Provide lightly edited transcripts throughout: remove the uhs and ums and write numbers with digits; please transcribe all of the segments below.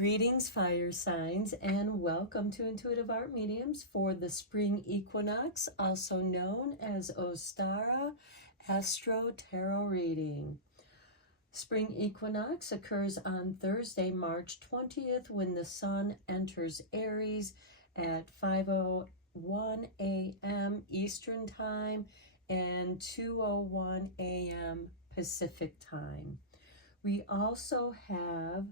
Greetings, fire signs, and welcome to Intuitive Art Mediums for the spring equinox, also known as Ostara Astro-Tarot reading. Spring equinox occurs on Thursday, March 20th, when the sun enters Aries at 5:01 a.m. Eastern Time and 2:01 a.m. Pacific Time. We also have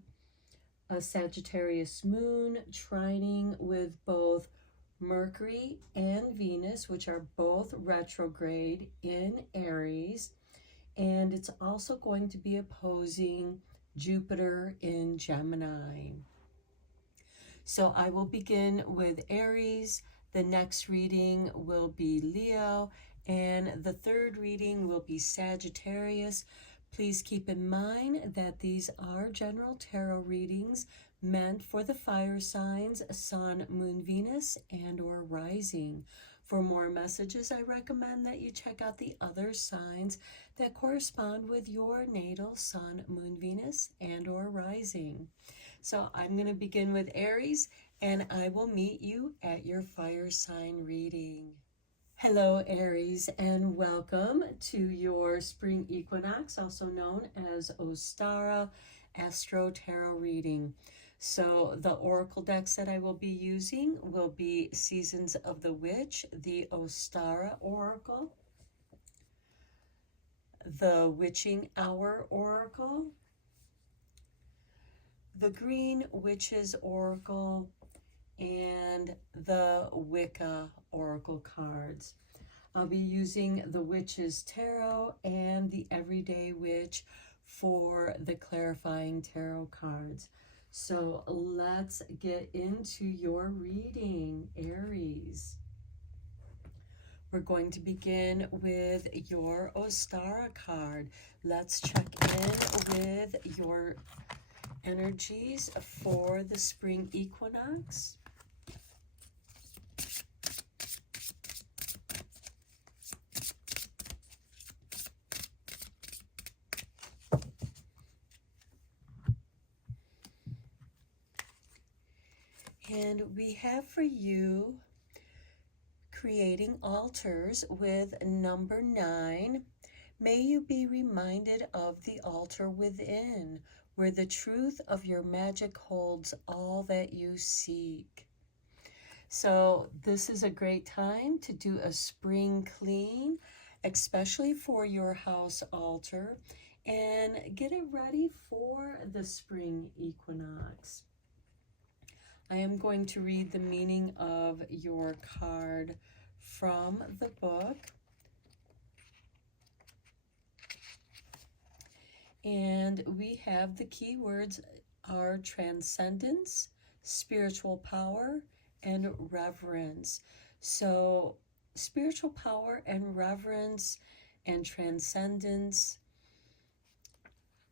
a Sagittarius moon trining with both Mercury and Venus, which are both retrograde in Aries, and it's also going to be opposing Jupiter in Gemini. So I will begin with Aries, the next reading will be Leo, and the third reading will be Sagittarius. Please keep in mind that these are general tarot readings meant for the fire signs, Sun, Moon, Venus, and or rising. For more messages, I recommend that you check out the other signs that correspond with your natal Sun, Moon, Venus, and or rising. So I'm going to begin with Aries, and I will meet you at your fire sign reading. Hello, Aries, and welcome to your spring equinox, also known as Ostara Astro-Tarot reading. So the oracle decks that I will be using will be Seasons of the Witch, the Ostara Oracle, the Witching Hour Oracle, the Green Witches Oracle, and the Wicca Oracle cards. I'll be using the Witch's Tarot and the Everyday Witch for the clarifying tarot cards. So let's get into your reading, Aries. We're going to begin with your Ostara card. Let's check in with your energies for the spring equinox. And we have for you creating altars with number 9. May you be reminded of the altar within, where the truth of your magic holds all that you seek. So this is a great time to do a spring clean, especially for your house altar, and get it ready for the spring equinox. I am going to read the meaning of your card from the book. And we have the keywords are transcendence, spiritual power, and reverence. So spiritual power and reverence and transcendence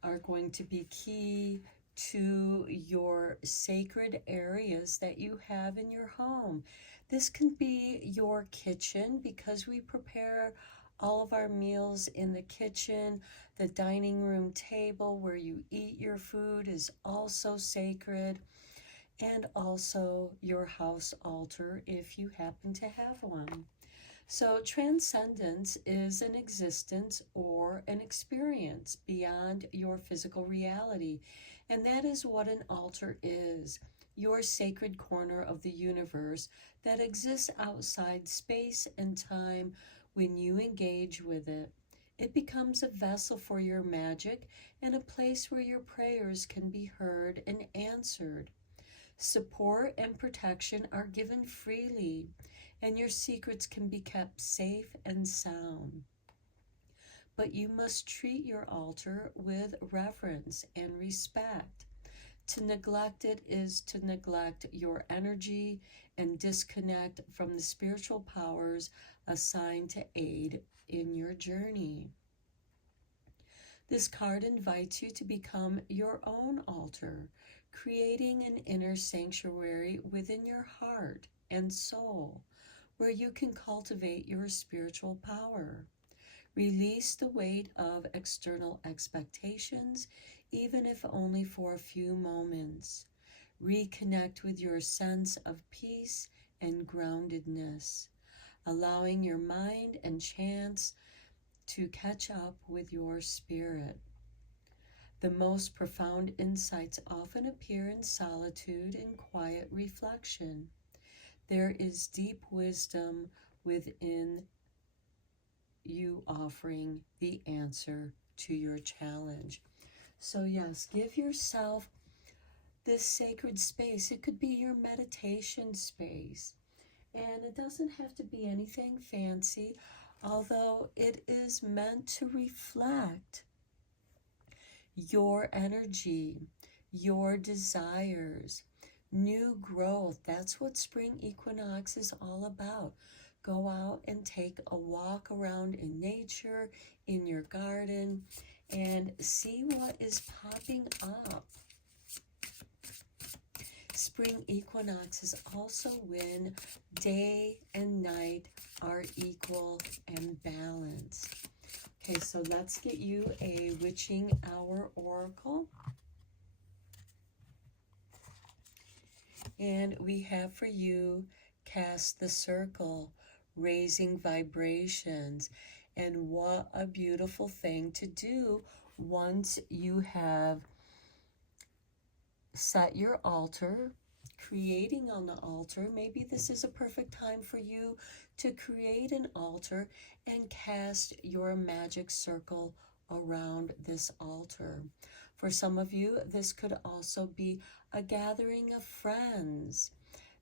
are going to be key to your sacred areas that you have in your home. This can be your kitchen, because we prepare all of our meals in the kitchen. The dining room table where you eat your food is also sacred, and also your house altar if you happen to have one. So transcendence is an existence or an experience beyond your physical reality. And that is what an altar is, your sacred corner of the universe that exists outside space and time. When you engage with it, it becomes a vessel for your magic and a place where your prayers can be heard and answered. Support and protection are given freely, and your secrets can be kept safe and sound. But you must treat your altar with reverence and respect. To neglect it is to neglect your energy and disconnect from the spiritual powers assigned to aid in your journey. This card invites you to become your own altar, creating an inner sanctuary within your heart and soul, where you can cultivate your spiritual power. Release the weight of external expectations, even if only for a few moments. Reconnect with your sense of peace and groundedness, allowing your mind and chance to catch up with your spirit. The most profound insights often appear in solitude and quiet reflection. There is deep wisdom within you offering the answer to your challenge. So yes, give yourself this sacred space. It could be your meditation space. And it doesn't have to be anything fancy, although it is meant to reflect your energy, your desires, new growth. That's what spring equinox is all about. Go out and take a walk around in nature, in your garden, and see what is popping up. Spring equinox is also when day and night are equal and balanced. Okay, so let's get you a witching hour oracle. And we have for you, cast the circle, raising vibrations. And what a beautiful thing to do once you have set your altar, creating on the altar. Maybe this is a perfect time for you to create an altar and cast your magic circle around this altar. For some of you, this could also be a gathering of friends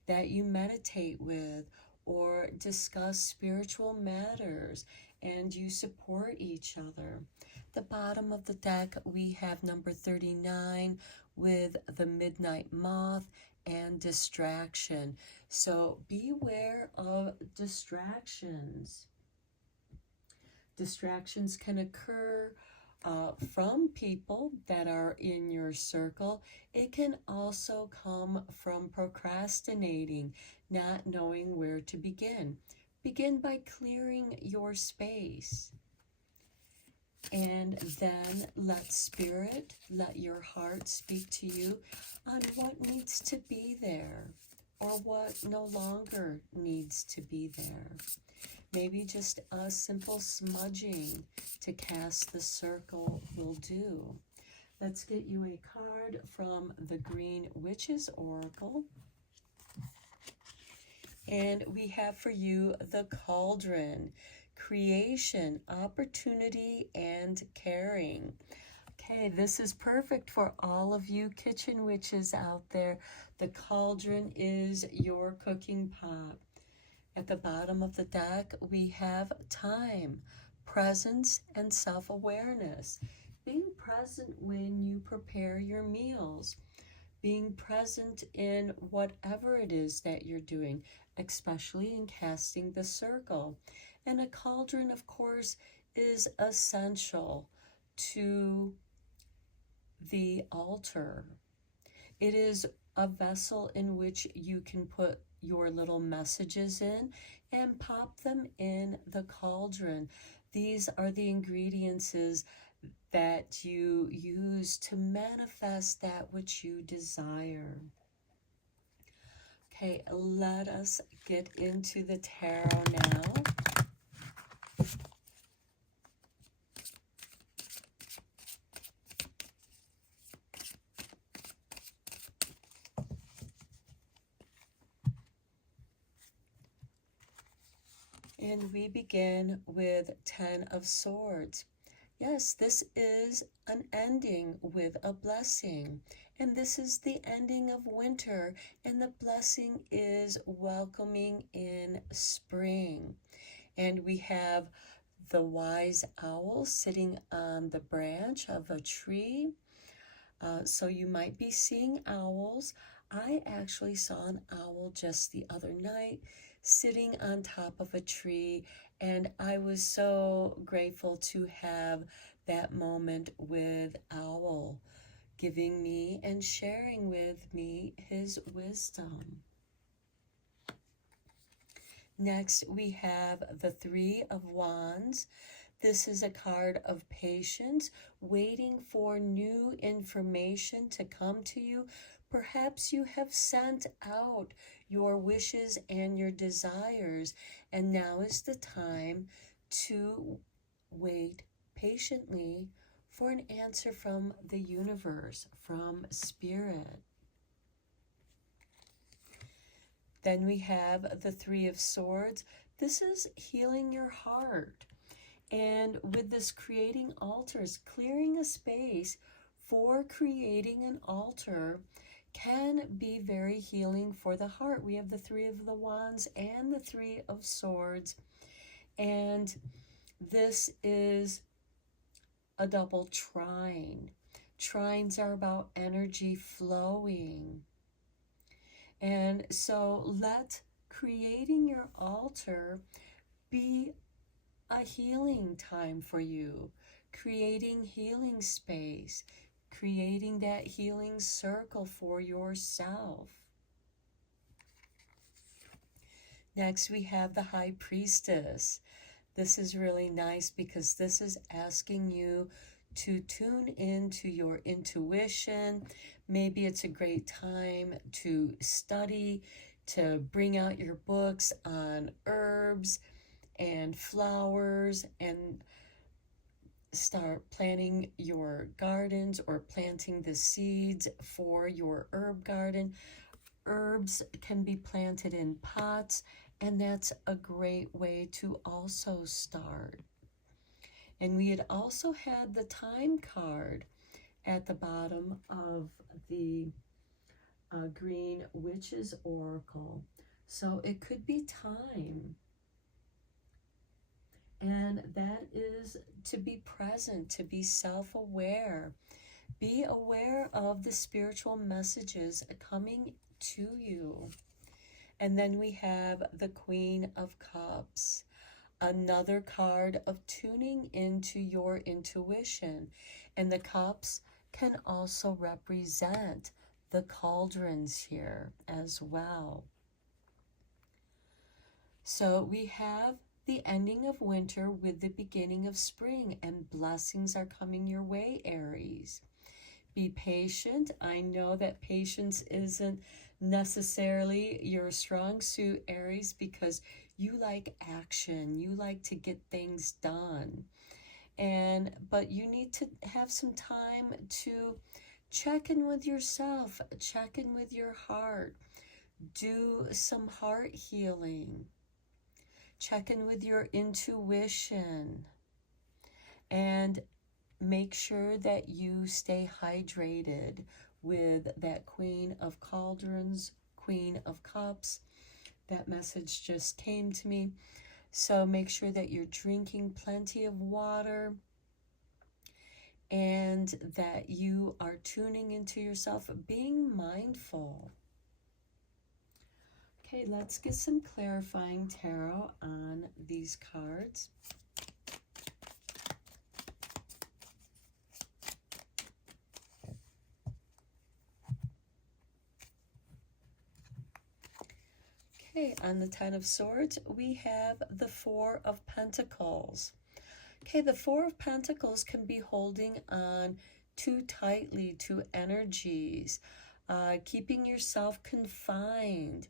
that you meditate with or discuss spiritual matters, and you support each other. The bottom of the deck, we have number 39 with the midnight moth and distraction. So beware of distractions. Distractions can occur from people that are in your circle. It can also come from procrastinating, not knowing where to begin. Begin by clearing your space. And then let spirit, let your heart speak to you on what needs to be there or what no longer needs to be there. Maybe just a simple smudging to cast the circle will do. Let's get you a card from the Green Witch's Oracle. And we have for you the Cauldron, creation, opportunity, and caring. Okay, this is perfect for all of you kitchen witches out there. The cauldron is your cooking pot. At the bottom of the deck, we have time, presence, and self-awareness. Being present when you prepare your meals. Being present in whatever it is that you're doing, especially in casting the circle. And a cauldron, of course, is essential to the altar. It is a vessel in which you can put your little messages in and pop them in the cauldron. These are the ingredients that you use to manifest that which you desire. Okay, let us get into the tarot now. And we begin with 10 of Swords. Yes, this is an ending with a blessing. And this is the ending of winter. And the blessing is welcoming in spring. And we have the wise owl sitting on the branch of a tree. So you might be seeing owls. I actually saw an owl just the other night sitting on top of a tree, and I was so grateful to have that moment with Owl, giving me and sharing with me his wisdom. Next, we have the Three of Wands. This is a card of patience, waiting for new information to come to you, Perhaps you have sent out your wishes and your desires, and now is the time to wait patiently for an answer from the universe, from Spirit. Then we have the Three of Swords. This is healing your heart. And with this creating altars, clearing a space for creating an altar can be very healing for the heart. We have the Three of the Wands and the Three of Swords. And this is a double trine. Trines are about energy flowing. And so let creating your altar be a healing time for you, creating healing space, creating that healing circle for yourself. Next, we have the High Priestess. This is really nice because this is asking you to tune into your intuition. Maybe it's a great time to study, to bring out your books on herbs and flowers and start planting your gardens or planting the seeds for your herb garden. Herbs can be planted in pots, and that's a great way to also start. And we had also had the time card at the bottom of the Green Witch's Oracle. So it could be time. And that is to be present, to be self-aware. Be aware of the spiritual messages coming to you. And then we have the Queen of Cups, another card of tuning into your intuition. And the cups can also represent the cauldrons here as well. So we have the ending of winter with the beginning of spring, and blessings are coming your way, Aries. Be patient. I know that patience isn't necessarily your strong suit, Aries, because you like action. You like to get things done. But you need to have some time to check in with yourself, check in with your heart, do some heart healing, check in with your intuition, and make sure that you stay hydrated with that Queen of Cauldrons, Queen of Cups. That message just came to me. So make sure that you're drinking plenty of water and that you are tuning into yourself, being mindful. Okay, let's get some clarifying tarot on these cards. Okay, on the Ten of Swords, we have the Four of Pentacles. Okay, the Four of Pentacles can be holding on too tightly to energies, keeping yourself confined.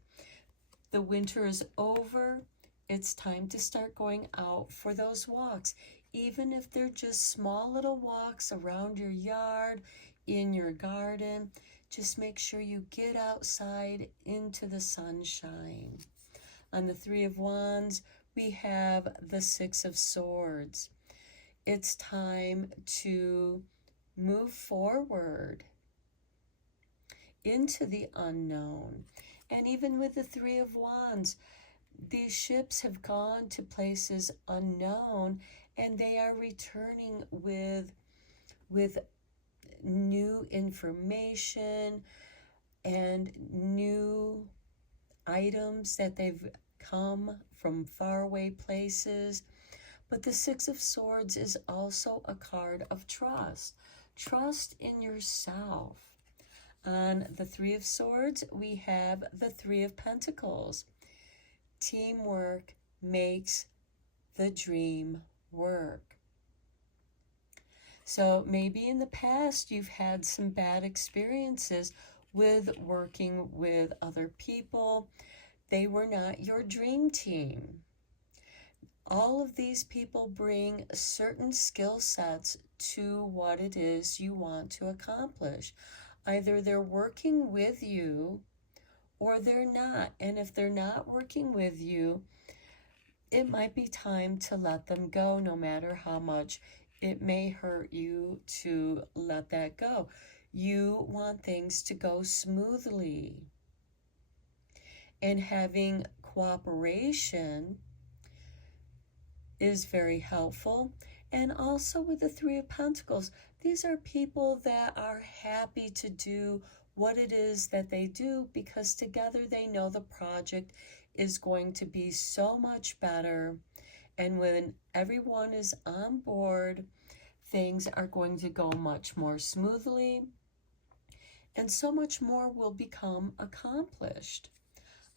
The winter is over. It's time to start going out for those walks, even if they're just small little walks around your yard, in your garden. Just make sure you get outside into the sunshine. On the Three of Wands, we have the Six of Swords. It's time to move forward into the unknown. And even with the Three of Wands, these ships have gone to places unknown, and they are returning with new information and new items that they've come from faraway places. But the Six of Swords is also a card of trust. Trust in yourself. On the Three of Swords, we have the Three of Pentacles. Teamwork makes the dream work. So maybe in the past you've had some bad experiences with working with other people. They were not your dream team. All of these people bring certain skill sets to what it is you want to accomplish. Either they're working with you or they're not. And if they're not working with you, it might be time to let them go, no matter how much it may hurt you to let that go. You want things to go smoothly. And having cooperation is very helpful. And also with the Three of Pentacles, these are people that are happy to do what it is that they do because together they know the project is going to be so much better. And when everyone is on board, things are going to go much more smoothly and so much more will become accomplished.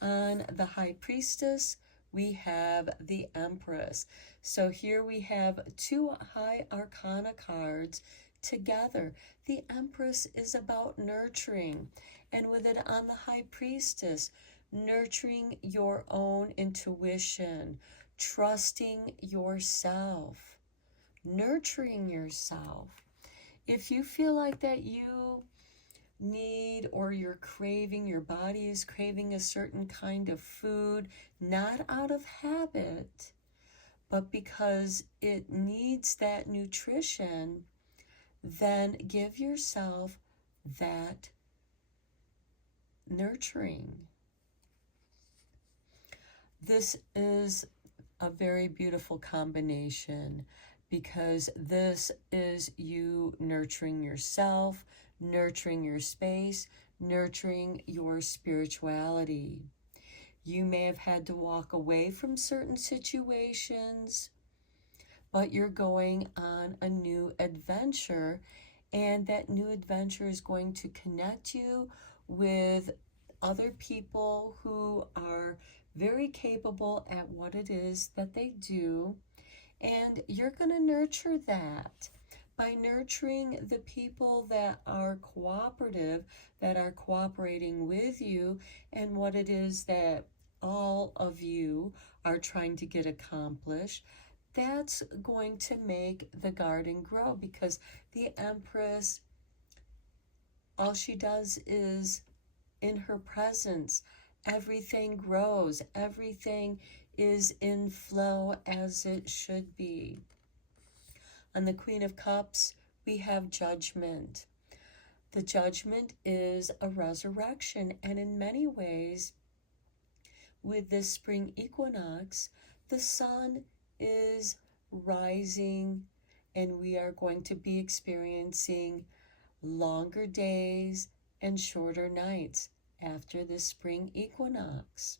On the High Priestess, we have the Empress. So here we have two High Arcana cards together. The Empress is about nurturing, and with it on the High Priestess, nurturing your own intuition, trusting yourself, nurturing yourself. If you feel like that you need or you're craving, your body is craving a certain kind of food, not out of habit, but because it needs that nutrition, then give yourself that nurturing. This is a very beautiful combination because this is you nurturing yourself, nurturing your space, nurturing your spirituality. You may have had to walk away from certain situations, but you're going on a new adventure, and that new adventure is going to connect you with other people who are very capable at what it is that they do, and you're going to nurture that. By nurturing the people that are cooperative, that are cooperating with you, and what it is that all of you are trying to get accomplished, that's going to make the garden grow, because the Empress, all she does is, in her presence, everything grows, everything is in flow as it should be. On the Queen of Cups, we have Judgment. The Judgment is a resurrection, and in many ways, with this spring equinox, the sun is rising, and we are going to be experiencing longer days and shorter nights after the spring equinox.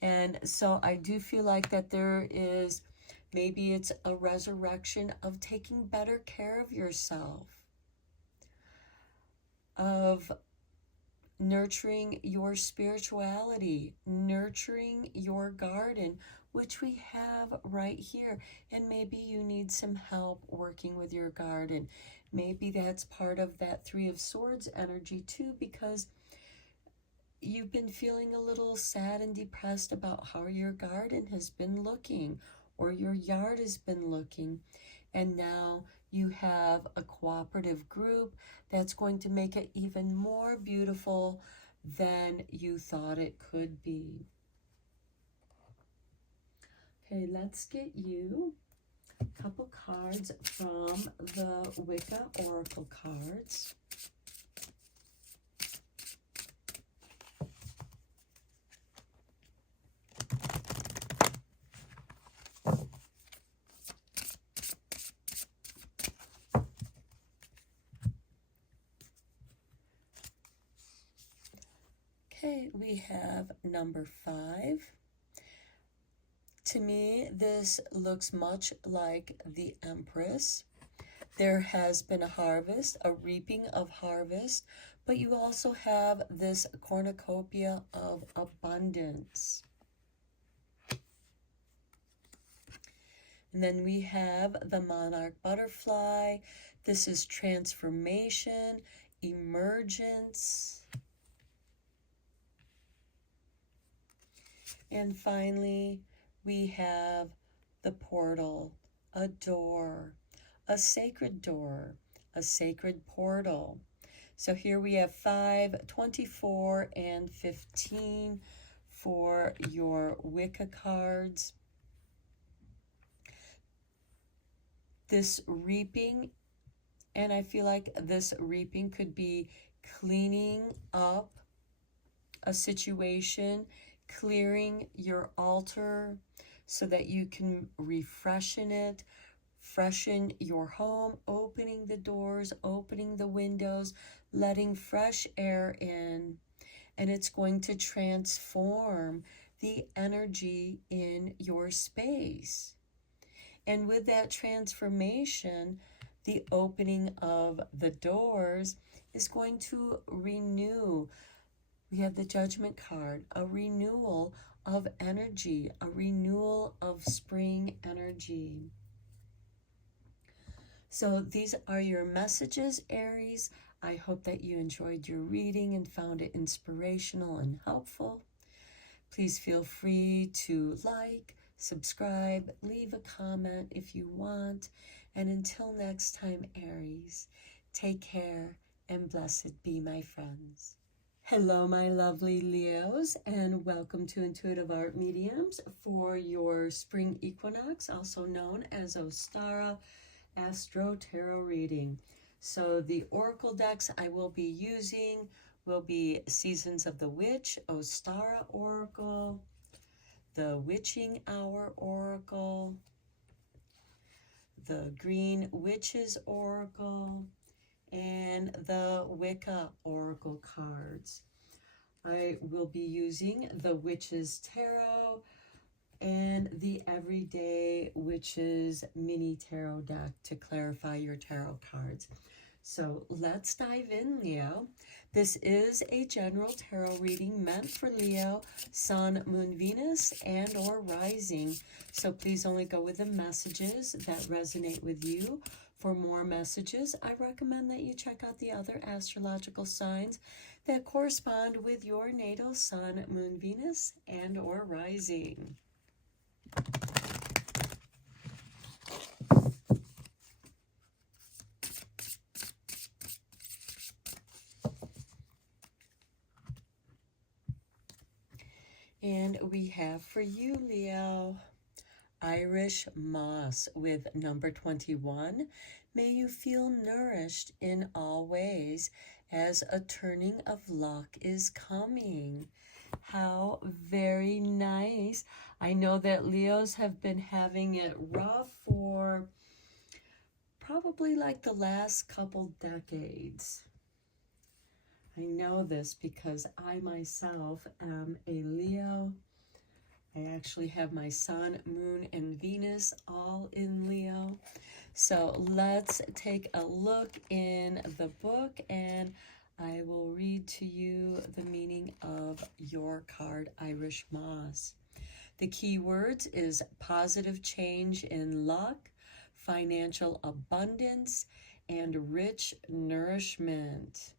And so I do feel like that there is, maybe it's a resurrection of taking better care of yourself, of nurturing your spirituality, nurturing your garden, which we have right here. And maybe you need some help working with your garden. Maybe that's part of that Three of Swords energy too, because you've been feeling a little sad and depressed about how your garden has been looking, or your yard has been looking, and now you have a cooperative group that's going to make it even more beautiful than you thought it could be. Okay, let's get you a couple cards from the Wicca Oracle cards. Okay, we have number 5. To me, this looks much like the Empress. There has been a harvest, a reaping of harvest, but you also have this cornucopia of abundance. And then we have the monarch butterfly. This is transformation, emergence. And finally, we have the portal, a door, a sacred door, a sacred portal. So here we have 5, 24, and 15 for your Wicca cards. This reaping, and I feel like this reaping could be cleaning up a situation, clearing your altar so that you can refreshen it, freshen your home, opening the doors, opening the windows, letting fresh air in, and it's going to transform the energy in your space. And with that transformation, the opening of the doors is going to renew. We have the Judgment card, a renewal of energy, a renewal of spring energy. So these are your messages, Aries. I hope that you enjoyed your reading and found it inspirational and helpful. Please feel free to like, subscribe, leave a comment if you want. And until next time, Aries, take care and blessed be my friends. Hello, my lovely Leos, and welcome to Intuitive Art Mediums for your spring equinox, also known as Ostara Astro-Tarot reading. So the oracle decks I will be using will be Seasons of the Witch, Ostara Oracle, the Witching Hour Oracle, the Green Witches Oracle, and the Wicca Oracle cards. I will be using the Witches Tarot and the Everyday Witches Mini Tarot deck to clarify your tarot cards. So let's dive in, Leo. This is a general tarot reading meant for Leo, Sun, Moon, Venus, and or Rising. So please only go with the messages that resonate with you. For more messages, I recommend that you check out the other astrological signs that correspond with your natal Sun, Moon, Venus, and or Rising. And we have for you, Leo, Irish Moss with number 21. May you feel nourished in all ways as a turning of luck is coming. How very nice. I know that Leos have been having it rough for probably like the last couple decades. I know this because I myself am a Leo. I actually have my Sun, Moon, and Venus all in Leo. So let's take a look in the book and I will read to you the meaning of your card, Irish Moss. The key words is positive change in luck, financial abundance, and rich nourishment.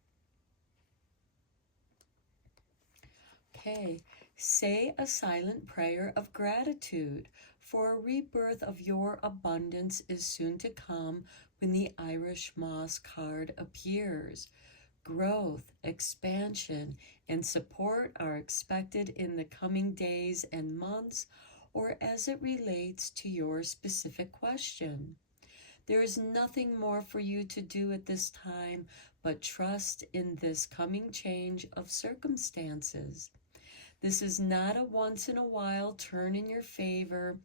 Okay, say a silent prayer of gratitude, for a rebirth of your abundance is soon to come when the Irish Moss card appears. Growth, expansion, and support are expected in the coming days and months, or as it relates to your specific question. There is nothing more for you to do at this time but trust in this coming change of circumstances. This is not a once-in-a-while turn in your favor.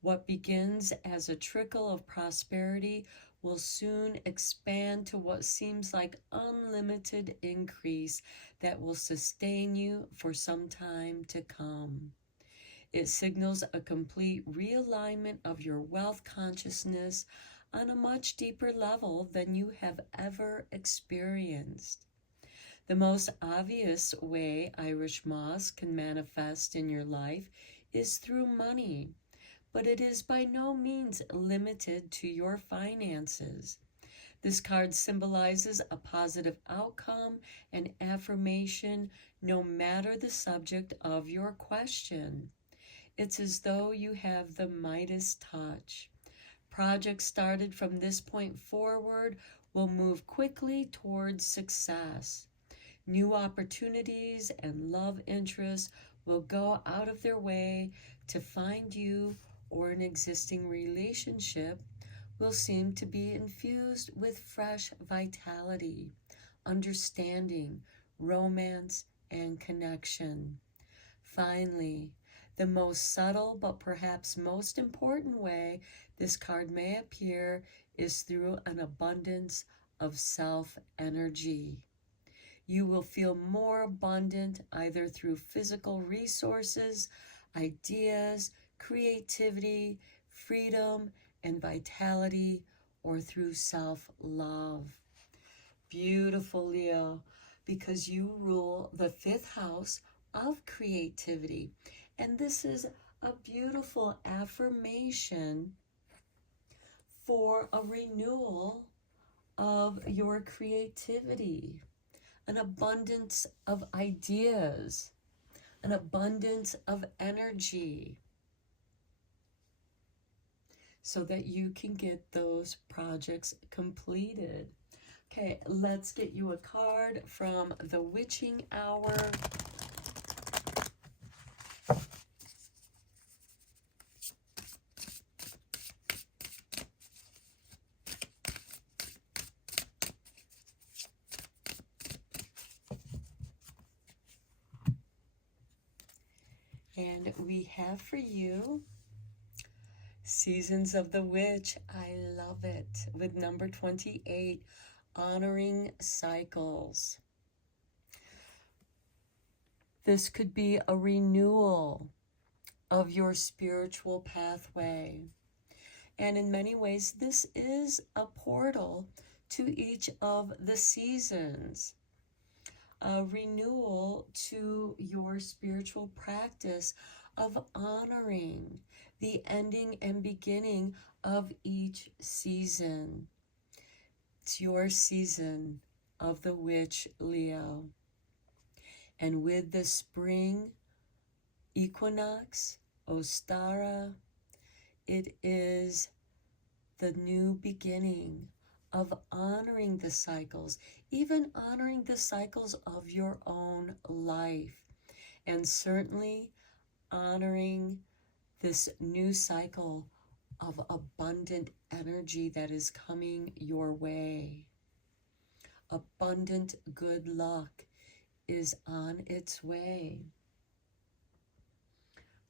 What begins as a trickle of prosperity will soon expand to what seems like unlimited increase that will sustain you for some time to come. It signals a complete realignment of your wealth consciousness on a much deeper level than you have ever experienced. The most obvious way Irish Moss can manifest in your life is through money, but it is by no means limited to your finances. This card symbolizes a positive outcome and affirmation no matter the subject of your question. It's as though you have the Midas touch. Projects started from this point forward will move quickly towards success. New opportunities and love interests will go out of their way to find you, or an existing relationship will seem to be infused with fresh vitality, understanding, romance, and connection. Finally, the most subtle but perhaps most important way this card may appear is through an abundance of self-energy. You will feel more abundant either through physical resources, ideas, creativity, freedom, and vitality, or through self-love. Beautiful, Leo, because you rule the 5th house of creativity. And this is a beautiful affirmation for a renewal of your creativity, an abundance of ideas, an abundance of energy, so that you can get those projects completed. Okay, let's get you a card from the Witching Hour. And we have for you Seasons of the Witch. I love it. With number 28, honoring cycles. This could be a renewal of your spiritual pathway. And in many ways, this is a portal to each of the seasons. A renewal to your spiritual practice of honoring the ending and beginning of each season. It's your season of the Witch, Leo. And with the spring equinox, Ostara, it is the new beginning of honoring the cycles, even honoring the cycles of your own life, and certainly honoring this new cycle of abundant energy that is coming your way. Abundant good luck is on its way.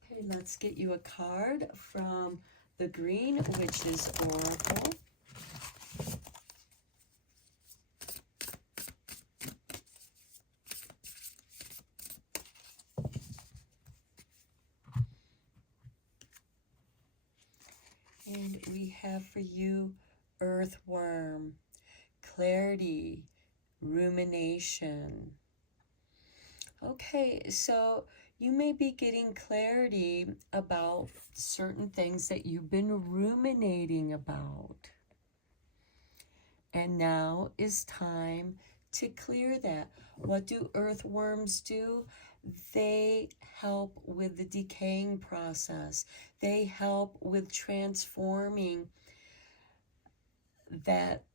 Okay, let's get you a card from the Green Witch's Oracle. And we have for you Earthworm, clarity, rumination. Okay, so you may be getting clarity about certain things that you've been ruminating about. And now is time to clear that. What do earthworms do? They help with the decaying process. They help with transforming that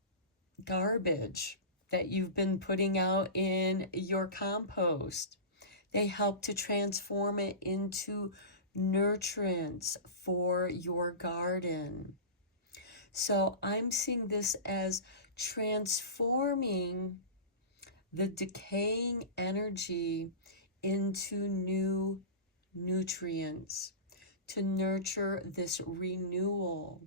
garbage that you've been putting out in your compost. They help to transform it into nutrients for your garden. So I'm seeing this as transforming the decaying energy into new nutrients to nurture this renewal,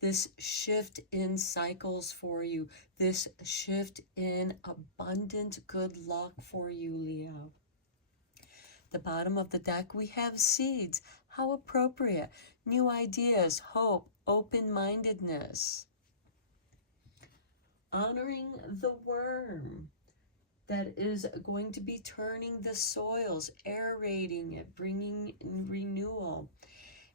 this shift in cycles for you, this shift in abundant good luck for you, Leo. The bottom of the deck, we have seeds. How appropriate. New ideas, hope, open-mindedness. Honoring the worm that is going to be turning the soils, aerating it, bringing renewal.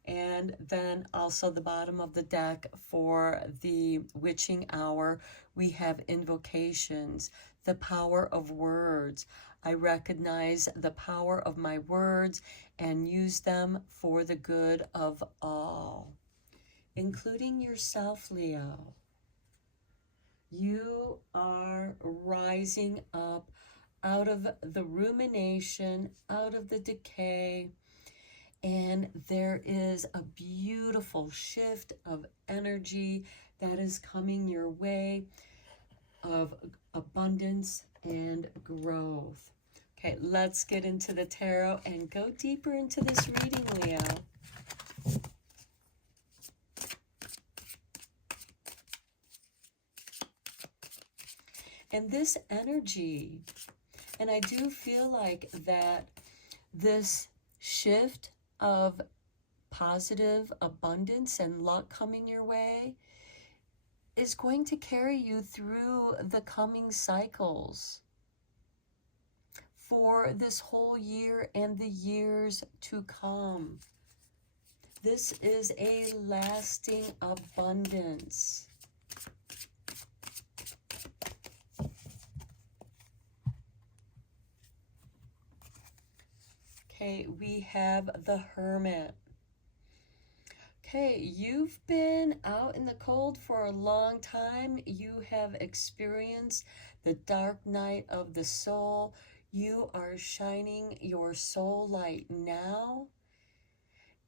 And then also the bottom of the deck for the witching hour, we have invocations, the power of words. I recognize the power of my words and use them for the good of all, including yourself, Leo. You are rising up out of the rumination, out of the decay, and there is a beautiful shift of energy that is coming your way of abundance and growth. Okay, let's get into the tarot and go deeper into this reading, Leo. And this energy, and I do feel like that this shift of positive abundance and luck coming your way is going to carry you through the coming cycles for this whole year and the years to come. This is a lasting abundance. Okay, we have the Hermit. Okay, you've been out in the cold for a long time. You have experienced the dark night of the soul. You are shining your soul light now,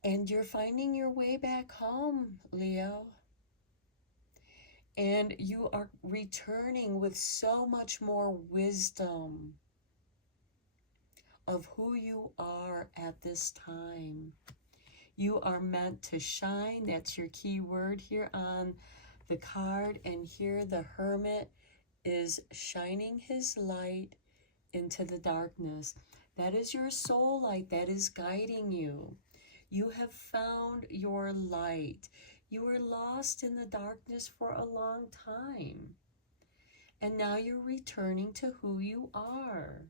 and you're finding your way back home, Leo. And you are returning with so much more wisdom of who you are at this time. You are meant to shine. That's your key word here on the card. And here the Hermit is shining his light into the darkness. That is your soul light that is guiding you. You have found your light. You were lost in the darkness for a long time. And now you're returning to who you are.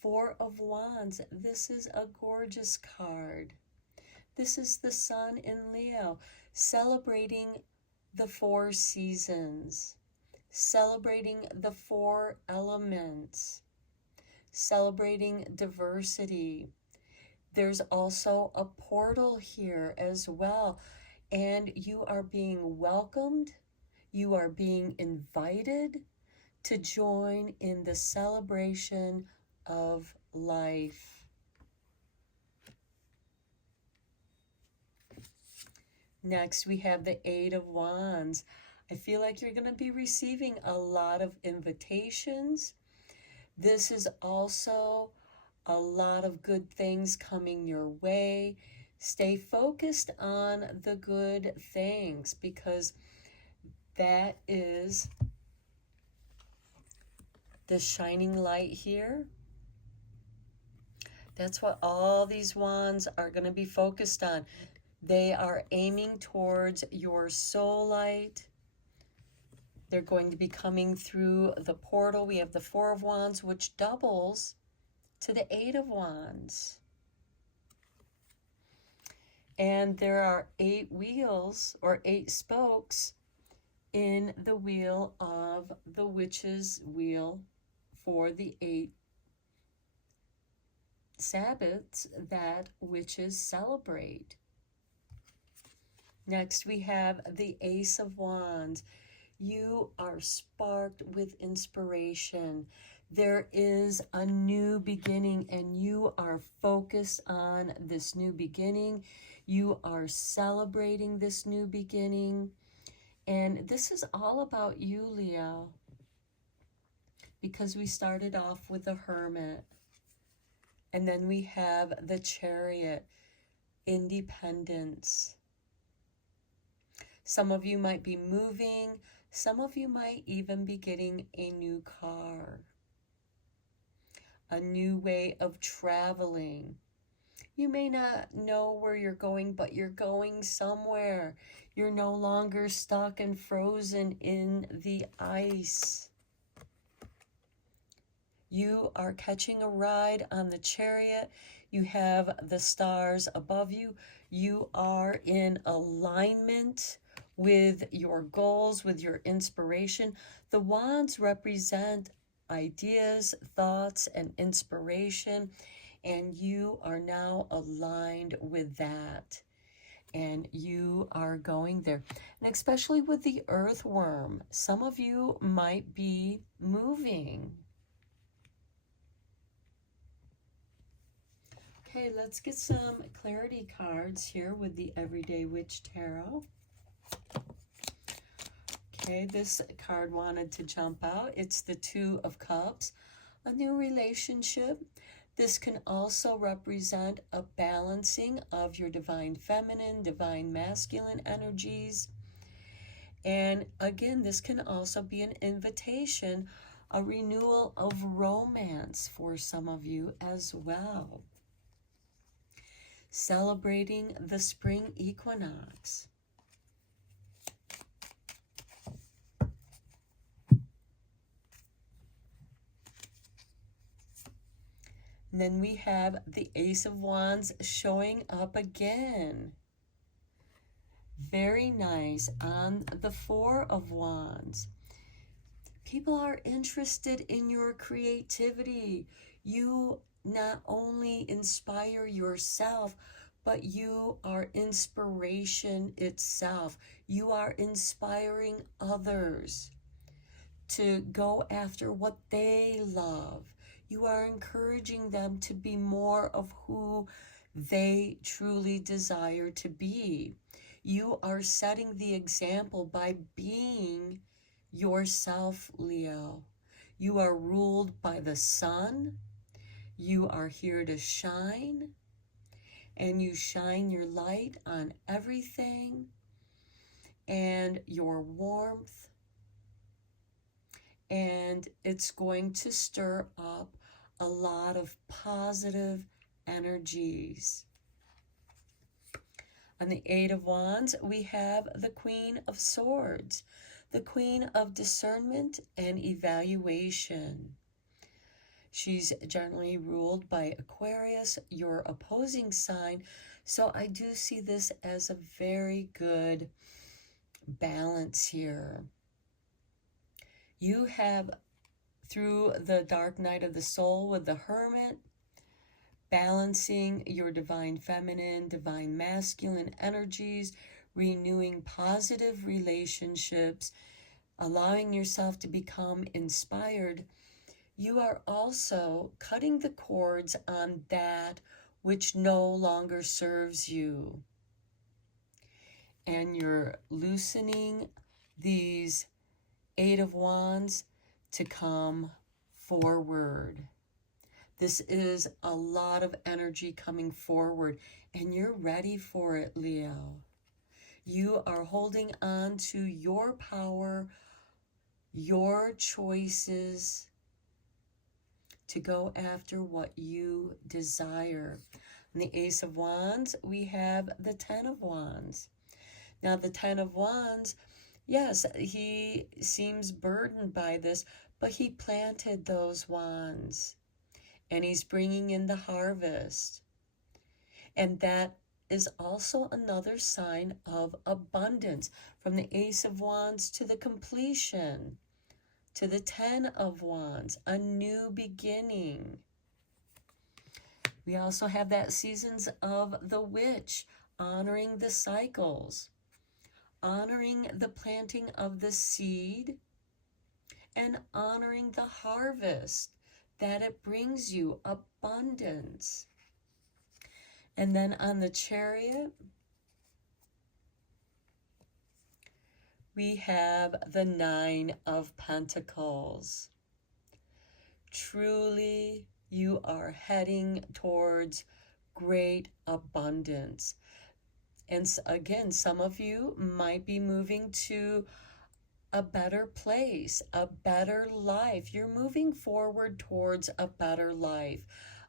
Four of Wands. This is a gorgeous card. This is the Sun in Leo, celebrating the 4 seasons, celebrating the 4 elements, celebrating diversity. There's also a portal here as well, and you are being welcomed, you are being invited to join in the celebration of life. Next, we have the 8 of Wands. I feel like you're going to be receiving a lot of invitations. This is also a lot of good things coming your way. Stay focused on the good things, because that is the shining light here. That's what all these wands are going to be focused on. They are aiming towards your soul light. They're going to be coming through the portal. We have the 4 of Wands, which doubles to the 8 of Wands. And there are 8 wheels, or 8 spokes, in the wheel of the witch's wheel for the 8 Sabbaths that witches celebrate. Next, we have the Ace of Wands. You are sparked with inspiration. There is a new beginning, and you are focused on this new beginning. You are celebrating this new beginning. And this is all about you, Leo, because we started off with the Hermit. And then we have the Chariot, independence. Some of you might be moving. Some of you might even be getting a new car, a new way of traveling. You may not know where you're going, but you're going somewhere. You're no longer stuck and frozen in the ice. You are catching a ride on the Chariot. You have the stars above you. You are in alignment with your goals, with your inspiration. The wands represent ideas, thoughts, and inspiration, and you are now aligned with that. And you are going there. And especially with the earthworm, some of you might be moving. Okay, let's get some clarity cards here with the Everyday Witch Tarot. Okay, this card wanted to jump out. It's the Two of Cups, a new relationship. This can also represent a balancing of your divine feminine, divine masculine energies. And again, this can also be an invitation, a renewal of romance for some of you as well. Celebrating the spring equinox. And then we have the Ace of Wands showing up again. Very nice. On the Four of Wands. People are interested in your creativity. You not only inspire yourself, but you are inspiration itself. You are inspiring others to go after what they love. You are encouraging them to be more of who they truly desire to be. You are setting the example by being yourself, Leo. You are ruled by the sun. You are here to shine, and you shine your light on everything, and your warmth, and it's going to stir up a lot of positive energies. On the Eight of Wands, we have the Queen of Swords, the Queen of Discernment and Evaluation. She's generally ruled by Aquarius, your opposing sign, so I do see this as a very good balance here. You have, through the dark night of the soul with the Hermit, balancing your divine feminine, divine masculine energies, renewing positive relationships, allowing yourself to become inspired. You are also cutting the cords on that which no longer serves you. And you're loosening these Eight of Wands to come forward. This is a lot of energy coming forward, and you're ready for it, Leo. You are holding on to your power, your choices to go after what you desire. In the Ace of Wands, we have the Ten of Wands. Now, the Ten of Wands, yes, he seems burdened by this, but he planted those wands, and he's bringing in the harvest. And that is also another sign of abundance. From the Ace of Wands to the completion, to the Ten of Wands, a new beginning. We also have that Seasons of the Witch, honoring the cycles, honoring the planting of the seed, and honoring the harvest, that it brings you abundance. And then on the Chariot, we have the Nine of Pentacles. Truly, you are heading towards great abundance. And again, some of you might be moving to a better place, a better life. You're moving forward towards a better life,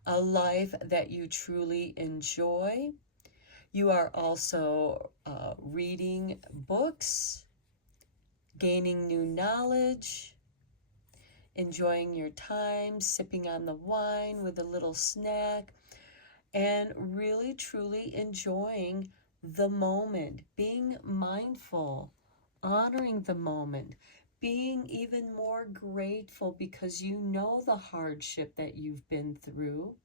a life that you truly enjoy. You are also reading books, gaining new knowledge, enjoying your time, sipping on the wine with a little snack. and really truly enjoying the moment, being mindful, honoring the moment, being even more grateful because you know the hardship that you've been through.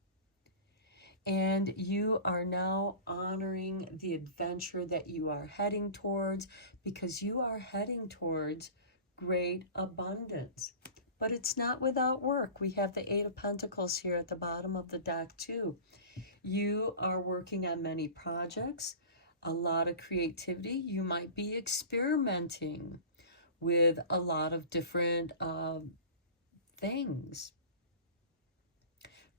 And you are now honoring the adventure that you are heading towards, because you are heading towards great abundance. But it's not without work. We have the Eight of Pentacles here at the bottom of the deck too. You are working on many projects, a lot of creativity. You might be experimenting with a lot of different things,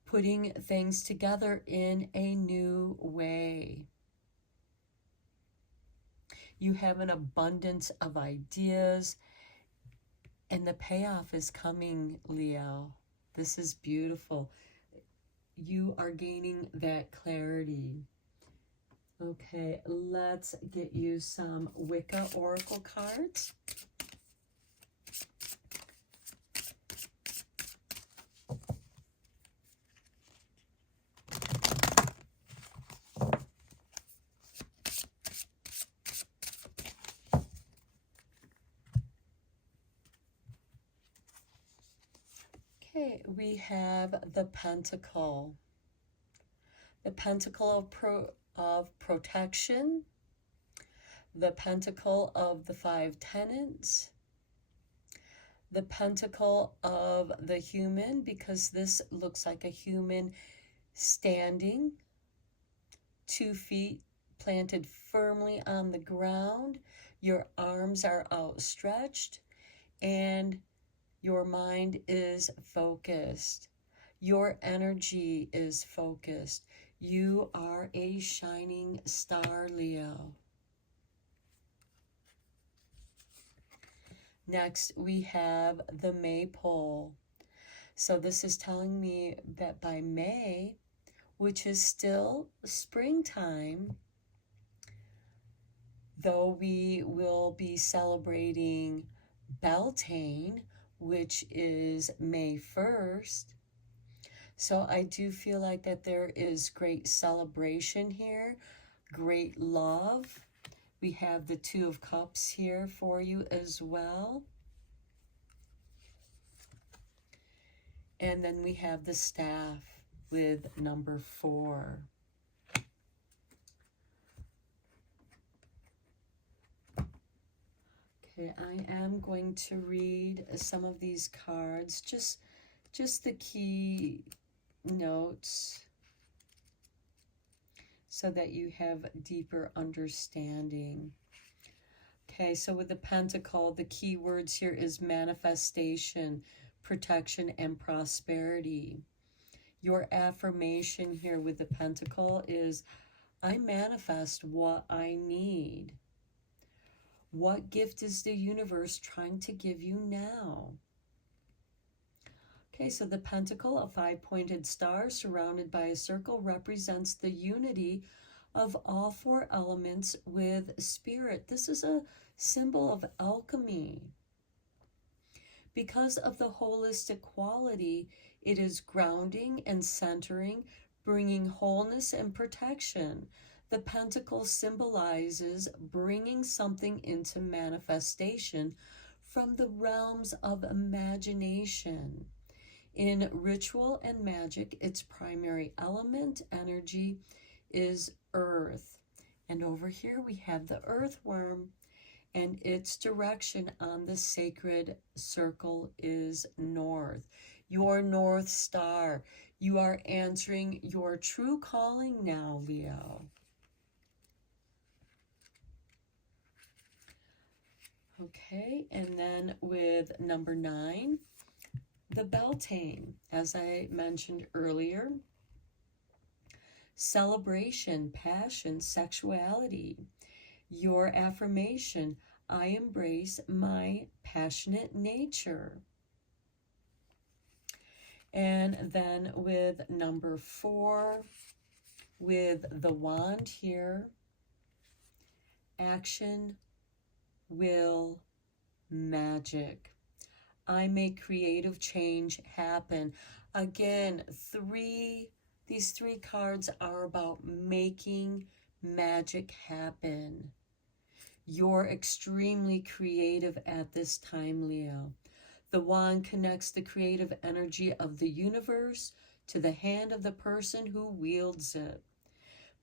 putting things together in a new way. You have an abundance of ideas, and the payoff is coming, Leo. This is beautiful. You are gaining that clarity. Okay, let's get you some Wicca Oracle cards. Okay, we have the Pentacle. The Pentacle of protection, the Pentacle of the Five Tenants, the Pentacle of the human, because this looks like a human standing, 2 feet planted firmly on the ground. Your arms are outstretched and your mind is focused. Your energy is focused. You are a shining star, Leo. Next, we have the Maypole. So this is telling me that by May, which is still springtime, though we will be celebrating Beltane, which is May 1st, so I do feel like that there is great celebration here, great love. We have the Two of Cups here for you as well. And then we have the Staff with number 4. Okay, I am going to read some of these cards, just the key notes, so that you have deeper understanding. Okay, so with the Pentacle, the key words here is manifestation, protection, and prosperity. Your affirmation here with the Pentacle is, I manifest what I need. What gift is the universe trying to give you now? Okay, so the Pentacle, a 5-pointed star surrounded by a circle, represents the unity of all 4 elements with spirit. This is a symbol of alchemy. Because of the holistic quality, it is grounding and centering, bringing wholeness and protection. The Pentacle symbolizes bringing something into manifestation from the realms of imagination. In ritual and magic, its primary element, energy, is earth. And over here we have the earthworm, and its direction on the sacred circle is north. Your North Star. You are answering your true calling now, Leo. Okay, and then with number 9, the Beltane, as I mentioned earlier, celebration, passion, sexuality. Your affirmation, I embrace my passionate nature. And then with number 4, with the wand here, action, will, magic. I make creative change happen. Again, 3 These three cards are about making magic happen. You're extremely creative at this time, Leo. The wand connects the creative energy of the universe to the hand of the person who wields it.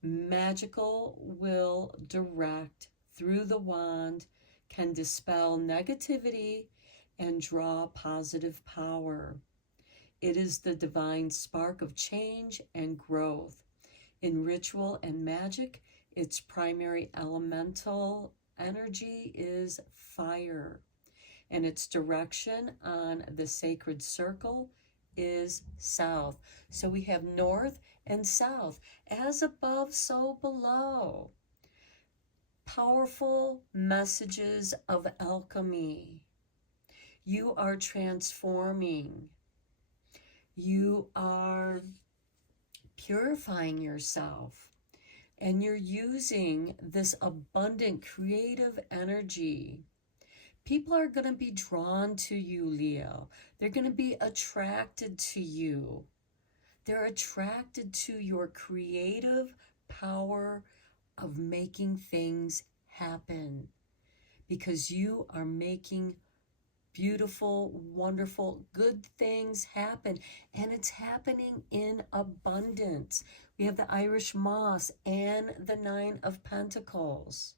Magical will direct through the wand, can dispel negativity and draw positive power. It is the divine spark of change and growth. In ritual and magic, its primary elemental energy is fire, and its direction on the sacred circle is south. So we have north and south. As above, so below. Powerful messages of alchemy. You are transforming. You are purifying yourself. And you're using this abundant creative energy. People are going to be drawn to you, Leo. They're going to be attracted to you. They're attracted to your creative power of making things happen, because you are making beautiful, wonderful, good things happen, and it's happening in abundance. We have the Irish moss and the Nine of Pentacles.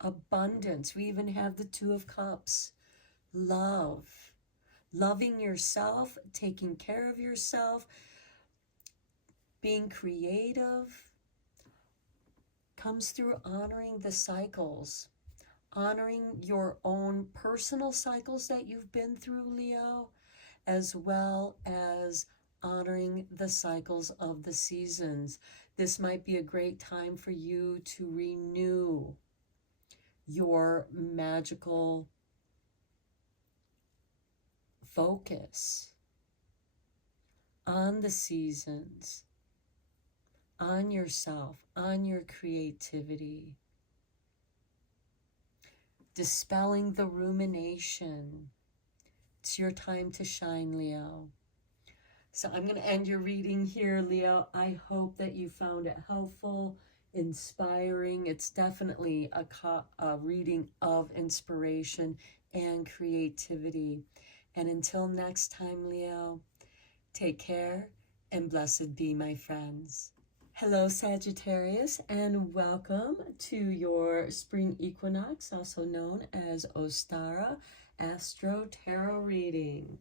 Abundance. We even have the Two of Cups. Love. Loving yourself, taking care of yourself, being creative, comes through honoring the cycles, honoring your own personal cycles that you've been through, Leo, as well as honoring the cycles of the seasons. This might be a great time for you to renew your magical focus on the seasons, on yourself, on your creativity, dispelling the rumination. It's your time to shine, Leo. So I'm going to end your reading here, Leo. I hope that you found it helpful, inspiring. It's definitely a reading of inspiration and creativity. And until next time, Leo, take care and blessed be, my friends. Hello, Sagittarius, and welcome to your spring equinox, also known as Ostara Astro-Tarot reading.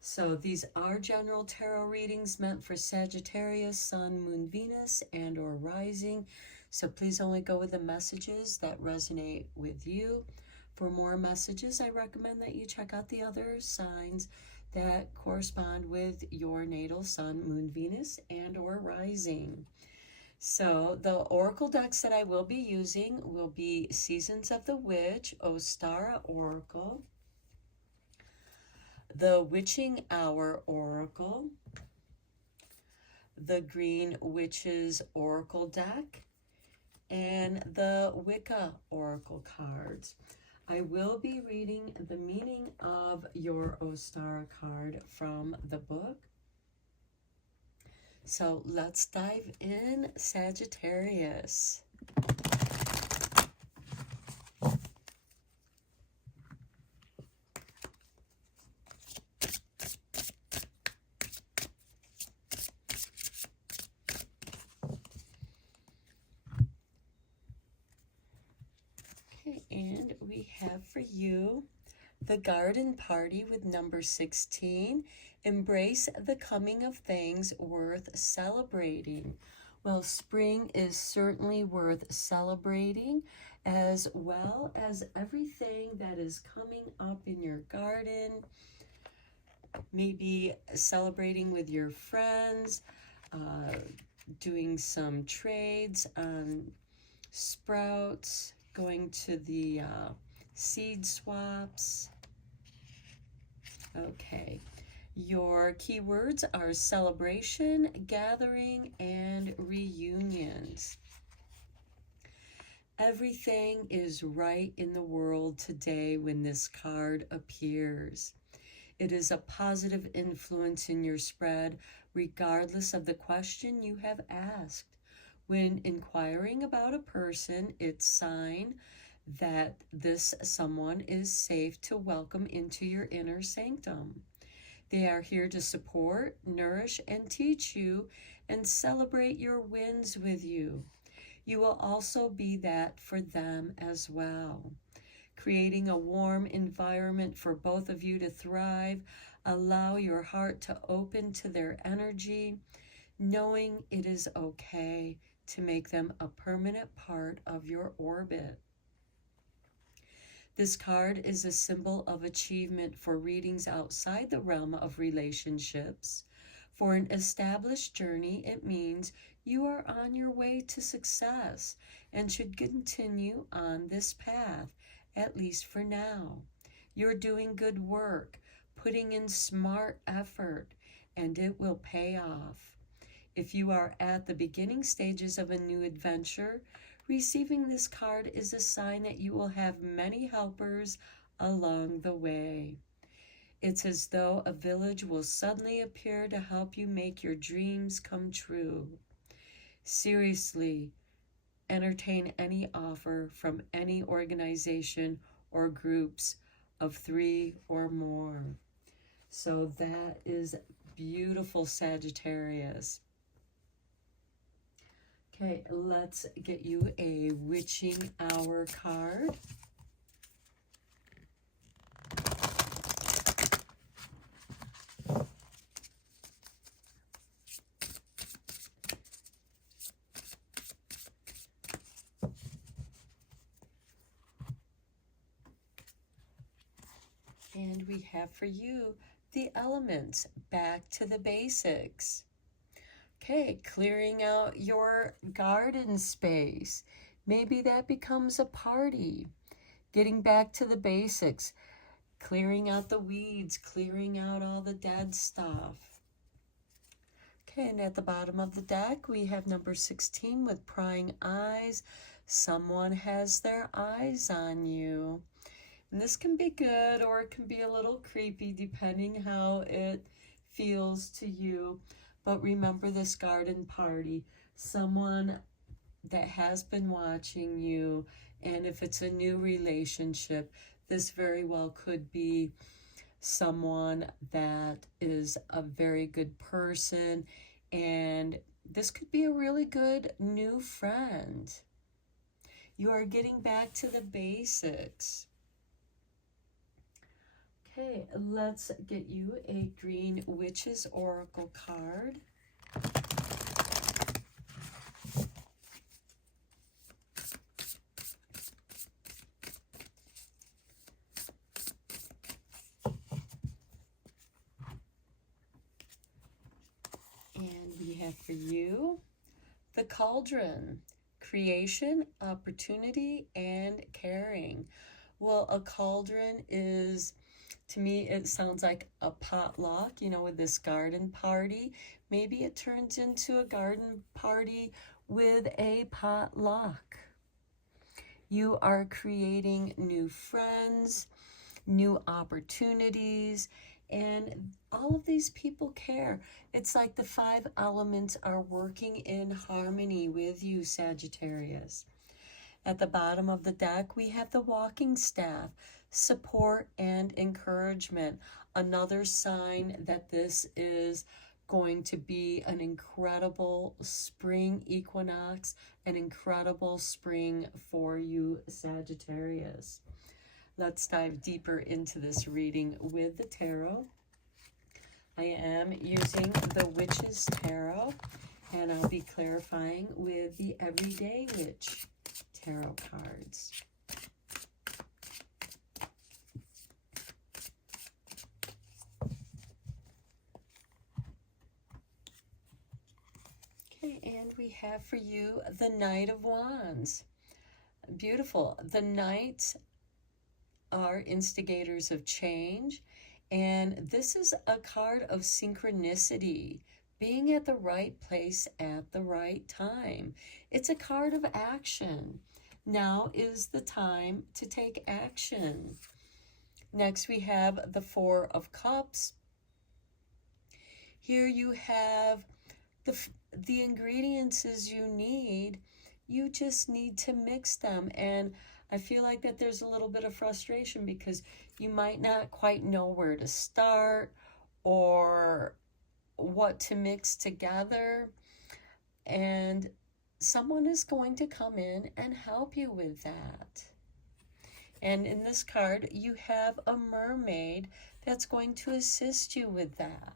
So these are general tarot readings meant for Sagittarius, Sun, Moon, Venus, and or rising. So please only go with the messages that resonate with you. For more messages, I recommend that you check out the other signs that correspond with your natal Sun, Moon, Venus, and or rising. So the oracle decks that I will be using will be Seasons of the Witch, Ostara Oracle, the Witching Hour Oracle, the Green Witches Oracle deck, and the Wicca Oracle cards. I will be reading the meaning of your Ostara card from the book. So let's dive in, Sagittarius. And we have for you the Garden Party with number 16. Embrace the coming of things worth celebrating. Well, spring is certainly worth celebrating, as well as everything that is coming up in your garden. Maybe celebrating with your friends, doing some trades on sprouts, going to the seed swaps. Okay, your keywords are celebration, gathering, and reunions. Everything is right in the world today when this card appears. It is a positive influence in your spread, regardless of the question you have asked. When inquiring about a person, it's a sign that this someone is safe to welcome into your inner sanctum. They are here to support, nourish, and teach you, and celebrate your wins with you. You will also be that for them as well. Creating a warm environment for both of you to thrive, allow your heart to open to their energy, knowing it is okay to make them a permanent part of your orbit. This card is a symbol of achievement for readings outside the realm of relationships. For an established journey, it means you are on your way to success and should continue on this path, at least for now. You're doing good work, putting in smart effort, and it will pay off. If you are at the beginning stages of a new adventure, receiving this card is a sign that you will have many helpers along the way. It's as though a village will suddenly appear to help you make your dreams come true. Seriously, entertain any offer from any organization or groups of 3 or more. So that is beautiful, Sagittarius. Okay, let's get you a witching hour card. And we have for you the elements, back to the basics. Okay, clearing out your garden space. Maybe that becomes a party. Getting back to the basics. Clearing out the weeds, clearing out all the dead stuff. Okay, and at the bottom of the deck, we have number 16 with prying eyes. Someone has their eyes on you. And this can be good or it can be a little creepy depending how it feels to you. But remember this garden party, someone that has been watching you, and if it's a new relationship, this very well could be someone that is a very good person, and this could be a really good new friend. You are getting back to the basics. Okay, let's get you a Green Witch's Oracle card. And we have for you the Cauldron, creation, opportunity, and caring. Well, a cauldron is, to me, it sounds like a potluck, you know, with this garden party. Maybe it turns into a garden party with a potluck. You are creating new friends, new opportunities, and all of these people care. It's like the 5 elements are working in harmony with you, Sagittarius. At the bottom of the deck, we have the walking staff, support and encouragement. Another sign that this is going to be an incredible spring equinox, an incredible spring for you, Sagittarius. Let's dive deeper into this reading with the tarot. I am using the Witch's Tarot, and I'll be clarifying with the Everyday Witch Tarot cards. Okay, and we have for you the Knight of Wands. Beautiful. The Knights are instigators of change, and this is a card of synchronicity, being at the right place at the right time. It's a card of action. Now is the time to take action. Next, we have the Four of Cups. Here you have the ingredients you need. You just need to mix them. And I feel like that there's a little bit of frustration because you might not quite know where to start or what to mix together. And someone is going to come in and help you with that. And in this card, you have a mermaid that's going to assist you with that.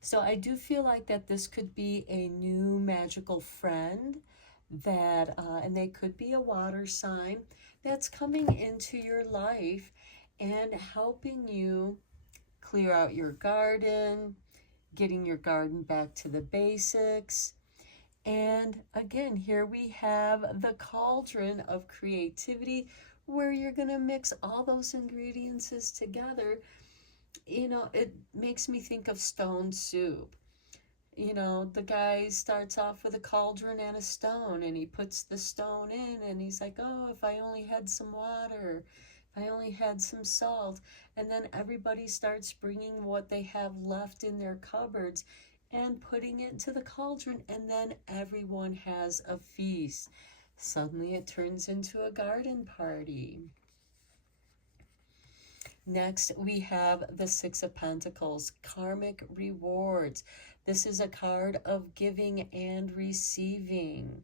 So I do feel like that this could be a new magical friend that, and they could be a water sign that's coming into your life and helping you clear out your garden, getting your garden back to the basics. And again, here we have the cauldron of creativity where you're going to mix all those ingredients together. You know, it makes me think of stone soup. You know, the guy starts off with a cauldron and a stone, and he puts the stone in, and he's like, oh, if I only had some water, if I only had some salt. And then everybody starts bringing what they have left in their cupboards and putting it into the cauldron, and then everyone has a feast. Suddenly it turns into a garden party. Next, we have the Six of Pentacles, karmic rewards. This is a card of giving and receiving.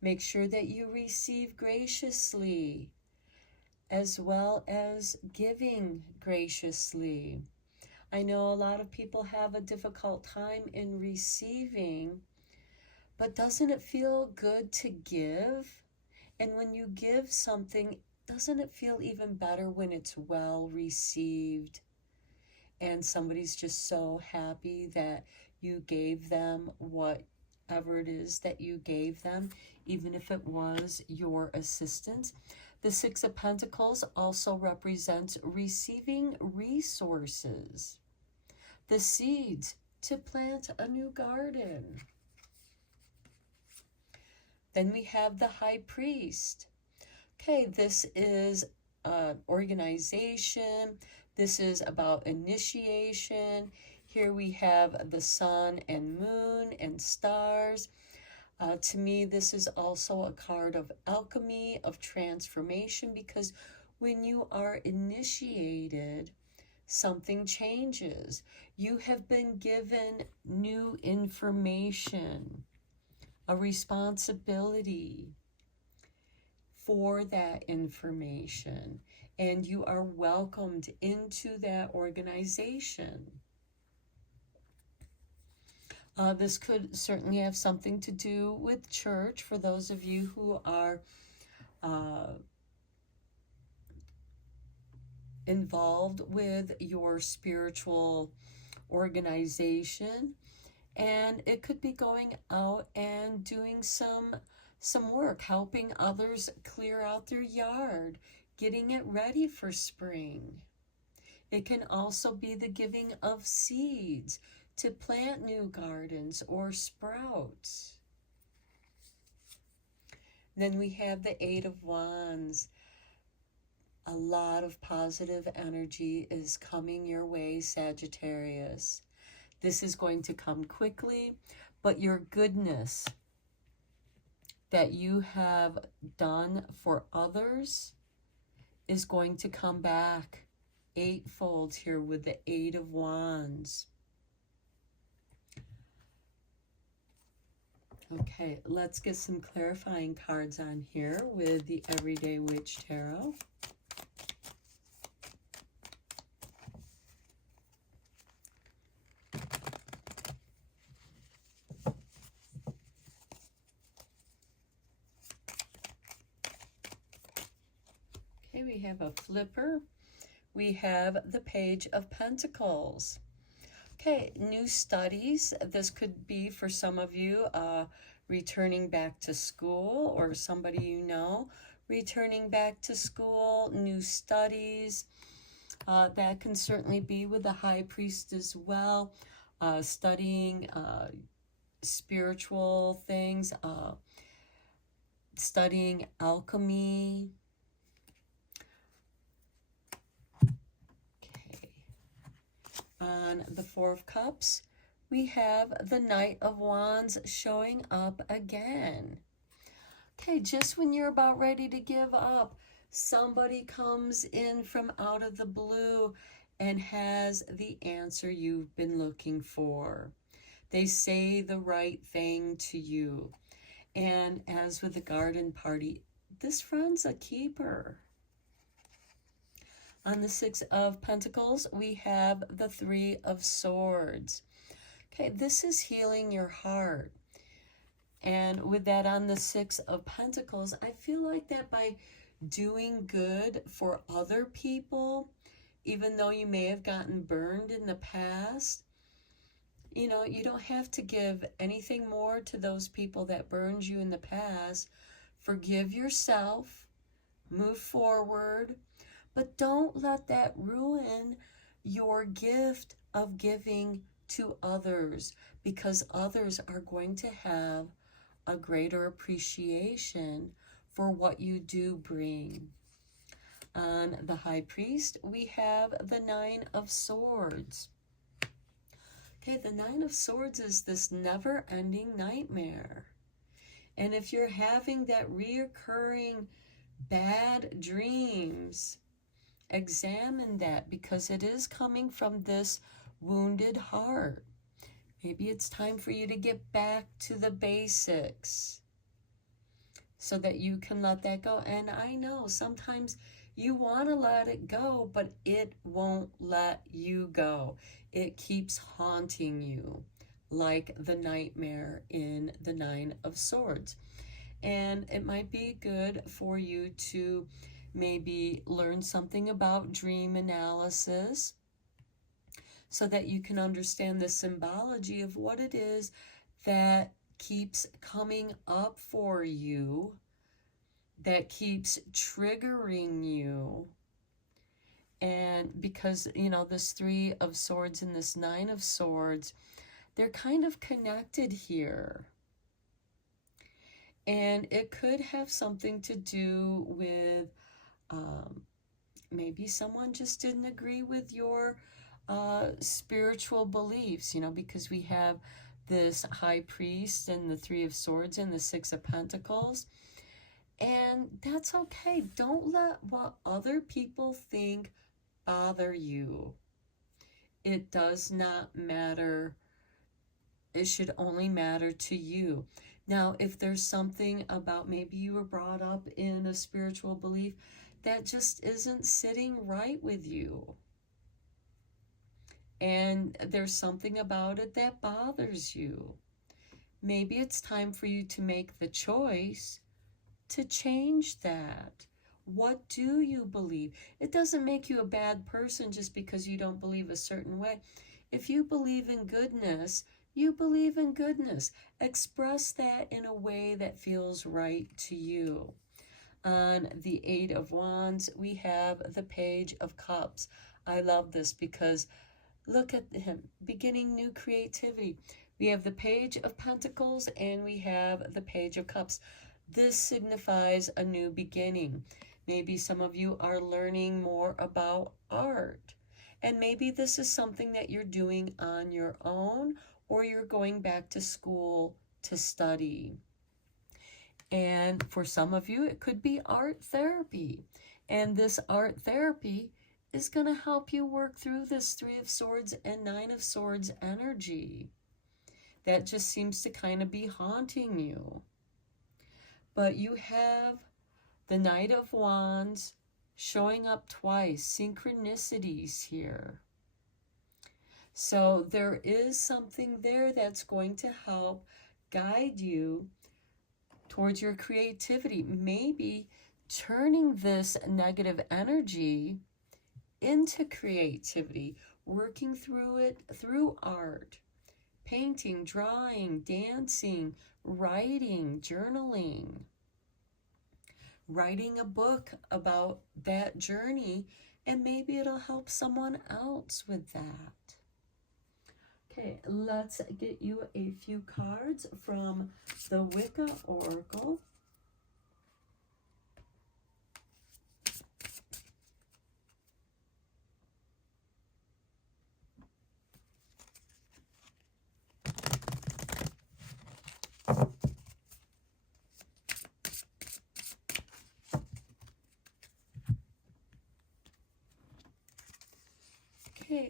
Make sure that you receive graciously as well as giving graciously. I know a lot of people have a difficult time in receiving, but doesn't it feel good to give? And when you give something, doesn't it feel even better when it's well received and somebody's just so happy that you gave them whatever it is that you gave them, even if it was your assistance? The Six of Pentacles also represents receiving resources, the seeds to plant a new garden. Then we have the High Priest. Okay, this is organization. This is about initiation. Here we have the sun and moon and stars. To me, this is also a card of alchemy, of transformation, because when you are initiated, something changes. You have been given new information, a responsibility for that information, and you are welcomed into that organization. This could certainly have something to do with church for those of you who are involved with your spiritual organization. And it could be going out and doing some work, helping others clear out their yard, getting it ready for spring. It can also be the giving of seeds to plant new gardens or sprouts. Then we have the Eight of Wands. A lot of positive energy is coming your way, Sagittarius. This is going to come quickly, but your goodness that you have done for others is going to come back eightfold here with the Eight of Wands. Okay, let's get some clarifying cards on here with the Everyday Witch Tarot. Okay, we have a flipper. We have the Page of Pentacles. Okay, new studies. This could be for some of you returning back to school, or somebody you know returning back to school, new studies. That can certainly be with the High Priest as well, studying spiritual things, studying alchemy. On the Four of Cups, we have the Knight of Wands showing up again. Okay, just when you're about ready to give up, somebody comes in from out of the blue and has the answer you've been looking for. They say the right thing to you. And as with the garden party, this friend's a keeper. On the Six of Pentacles, we have the Three of Swords. Okay, this is healing your heart. And with that on the Six of Pentacles, I feel like that by doing good for other people, even though you may have gotten burned in the past, you know, you don't have to give anything more to those people that burned you in the past. Forgive yourself, move forward, but don't let that ruin your gift of giving to others, because others are going to have a greater appreciation for what you do bring. On the High Priest, we have the Nine of Swords. Okay, the Nine of Swords is this never-ending nightmare. And if you're having that reoccurring bad dreams, examine that, because it is coming from this wounded heart. Maybe it's time for you to get back to the basics so that you can let that go. And I know sometimes you want to let it go, but it won't let you go. It keeps haunting you like the nightmare in the Nine of Swords. And it might be good for you to maybe learn something about dream analysis so that you can understand the symbology of what it is that keeps coming up for you, that keeps triggering you. And because, you know, this Three of Swords and this Nine of Swords, they're kind of connected here. And it could have something to do with maybe someone just didn't agree with your spiritual beliefs, you know, because we have this High Priest and the Three of Swords and the Six of Pentacles. And that's okay. Don't let what other people think bother you. It does not matter. It should only matter to you. Now, if there's something about maybe you were brought up in a spiritual belief that just isn't sitting right with you, and there's something about it that bothers you, maybe it's time for you to make the choice to change that. What do you believe? It doesn't make you a bad person just because you don't believe a certain way. If you believe in goodness, you believe in goodness. Express that in a way that feels right to you. On the Eight of Wands, we have the Page of Cups. I love this because look at him, beginning new creativity. We have the Page of Pentacles and we have the Page of Cups. This signifies a new beginning. Maybe some of you are learning more about art. And maybe this is something that you're doing on your own, or you're going back to school to study. And for some of you, it could be art therapy. And this art therapy is going to help you work through this Three of Swords and Nine of Swords energy that just seems to kind of be haunting you. But you have the Knight of Wands showing up twice, synchronicities here. So there is something there that's going to help guide you towards your creativity. Maybe turning this negative energy into creativity, working through it through art, painting, drawing, dancing, writing, journaling, writing a book about that journey, and maybe it'll help someone else with that. Okay, let's get you a few cards from the Wicca Oracle. Okay,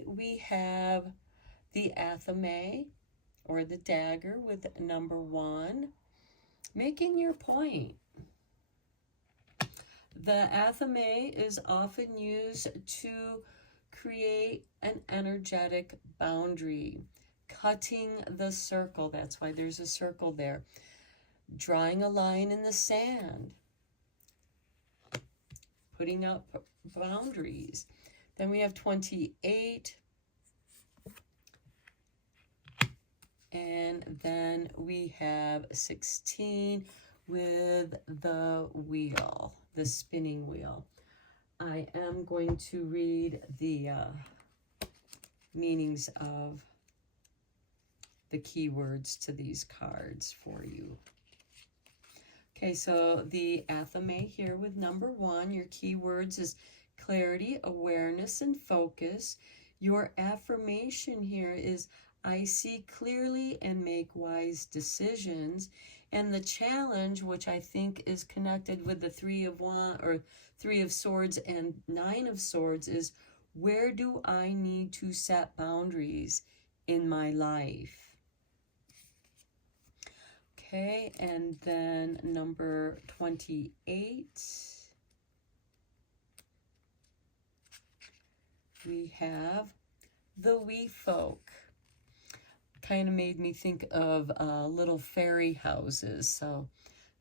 we have the athame, or the dagger, with number 1, making your point. The athame is often used to create an energetic boundary, cutting the circle. That's why there's a circle there. Drawing a line in the sand, putting up boundaries. Then we have 28. And then we have 16 with the wheel, the spinning wheel. I am going to read the meanings of the keywords to these cards for you. Okay, so the athame here with number 1, your keywords is clarity, awareness, and focus. Your affirmation here is I see clearly and make wise decisions. And the challenge, which I think is connected with the 3 of Swords and 9 of Swords, is where do I need to set boundaries in my life? Okay, and then number 28, we have the wee folk. Kind of made me think of little fairy houses. So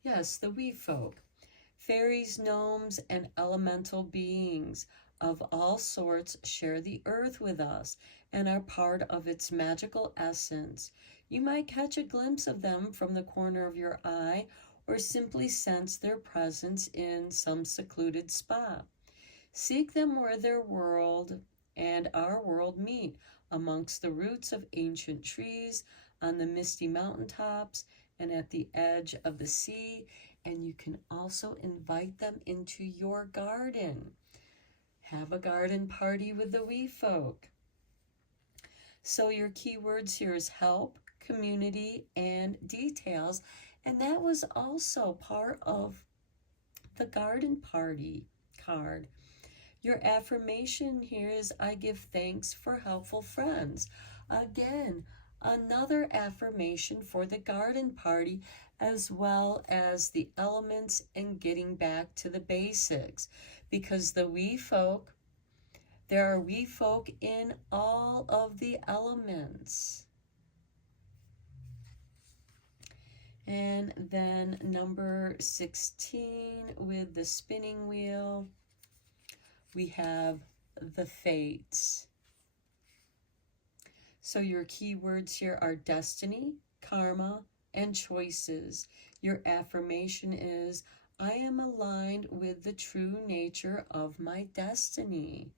yes, the wee folk. Fairies, gnomes, and elemental beings of all sorts share the earth with us and are part of its magical essence. You might catch a glimpse of them from the corner of your eye or simply sense their presence in some secluded spot. Seek them where their world and our world meet, amongst the roots of ancient trees, on the misty mountaintops, and at the edge of the sea. And you can also invite them into your garden. Have a garden party with the wee folk. So your keywords here is help, community, and details. And that was also part of the garden party card. Your affirmation here is I give thanks for helpful friends. Again, another affirmation for the garden party, as well as the elements and getting back to the basics. Because the wee folk, there are wee folk in all of the elements. And then number 16 with the spinning wheel, we have the fates. So your keywords here are destiny, karma, and choices. Your affirmation is, I am aligned with the true nature of my destiny.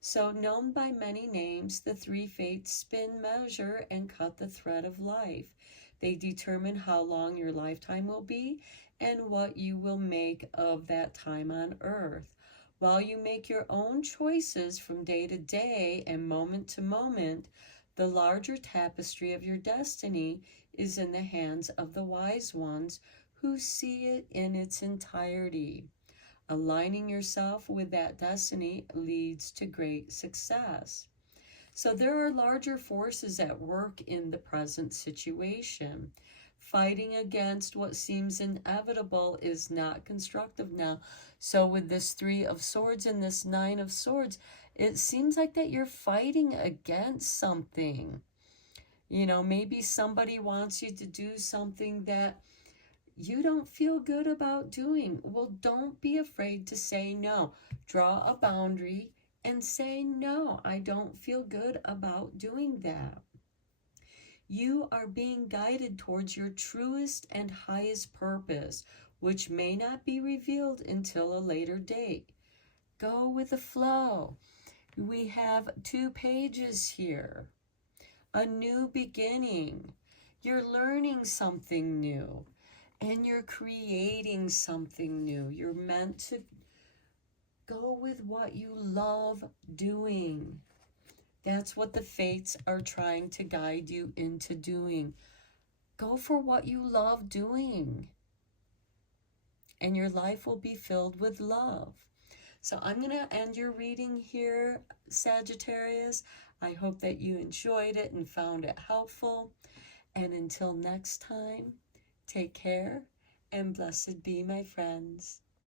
So known by many names, the 3 fates spin, measure, and cut the thread of life. They determine how long your lifetime will be and what you will make of that time on earth. While you make your own choices from day to day and moment to moment, the larger tapestry of your destiny is in the hands of the wise ones who see it in its entirety. Aligning yourself with that destiny leads to great success. So there are larger forces at work in the present situation. Fighting against what seems inevitable is not constructive now. So with this 3 of Swords and this 9 of Swords, it seems like that you're fighting against something. You know, maybe somebody wants you to do something that you don't feel good about doing. Well, don't be afraid to say no. Draw a boundary and say, no, I don't feel good about doing that. You are being guided towards your truest and highest purpose, which may not be revealed until a later date. Go with the flow. We have 2 pages here. A new beginning. You're learning something new, and you're creating something new. You're meant to go with what you love doing. That's what the fates are trying to guide you into doing. Go for what you love doing, and your life will be filled with love. So I'm going to end your reading here, Sagittarius. I hope that you enjoyed it and found it helpful. And until next time, take care and blessed be, my friends.